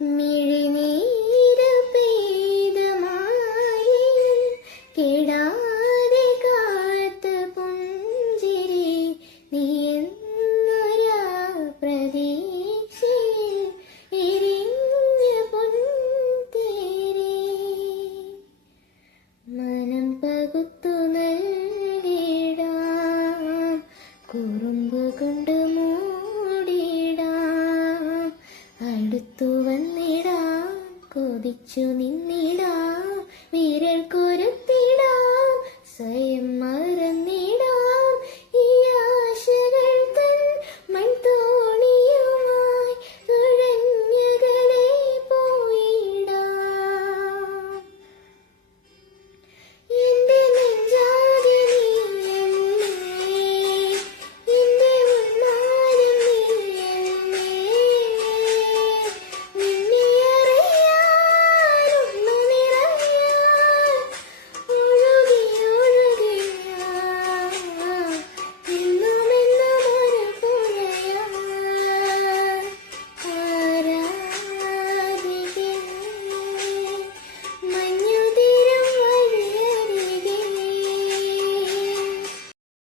മിഴിനീര് പെയ്ത മാറിൽ കെടാതെ കാത്ത പുഞ്ചിരി നീ എന്നൊരാ പ്രതീക്ഷയിൽ എരിഞ്ഞ പൊൻതേരി മനം പകുത്തു നൽകിടാം കുറുമ്പ് കൊണ്ട് മൂടിടാം അടുത്തു വന്നിടാം കൊതിച്ചു നിന്നിടാം വിരൽ കൊരുത്തിടാം സ്വയം മറന്ന്